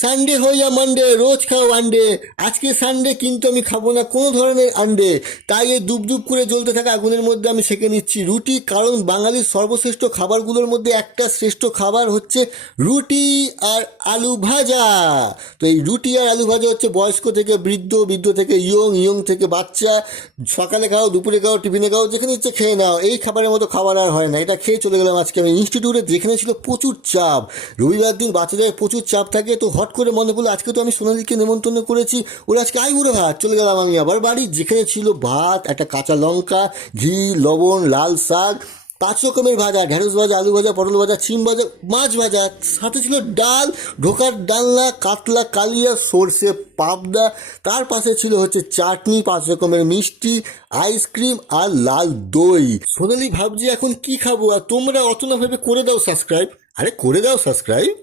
Sunday হইয়া Monday রোজ খাও আন্ডে। আজকে সানডে কিন্তু আমি খাবো না কোনো ধরনের আন্ডে। তাই এই দুব দুব করে জ্বলতে থাকা আগুনের মধ্যে আমি সেঁকে নিচ্ছি রুটি, কারণ বাঙালির সর্বশ্রেষ্ঠ খাবারগুলোর মধ্যে একটা শ্রেষ্ঠ খাবার হচ্ছে রুটি আর আলু ভাজা। তো এই রুটি আর আলু ভাজা হচ্ছে বয়স্ক থেকে বৃদ্ধ, বৃদ্ধ থেকে ইয়ং, ইয়ং থেকে বাচ্চা। সকালে খাও, দুপুরে খাও, টিফিনে খাও, যেখানে ইচ্ছে খেয়ে নাও। এই খাবারের মতো খাবার আর হয় না। এটা খেয়ে চলে গেলাম আজকে আমি ইনস্টিটিউটে, যেখানে ছিল প্রচুর চাপ। রবিবার দিন বাচ্চাদের প্রচুর চাপ থাকে, তো হট করে মনে পড়লো আজকে তো আমি সোনালীকে নেমন্তন্ন করেছি, ওরা আজকে আইবুড়ো ভাত। চলে গেলাম আমি আবার বাড়ি, যেখানে ছিল ভাত, একটা কাঁচা লঙ্কা, ঘি, লবণ, লাল শাক, 5 রকমের ভাজা, ঢেঁড়স ভাজা, আলু ভাজা, পটল ভাজা, সিম ভাজা, মাছ ভাজা, সাথে ছিল ডাল, ঢোকার ডালনা, কাতলা কালিয়া, সর্ষে পাবদা। তার পাশে ছিল হচ্ছে চাটনি, 5 রকমের মিষ্টি, আইসক্রিম আর লাল দই। সোনালি ভাবছি এখন কি খাবো, আর তোমরা অত না ভেবে করে দাও সাবস্ক্রাইব। আরে করে দাও সাবস্ক্রাইব।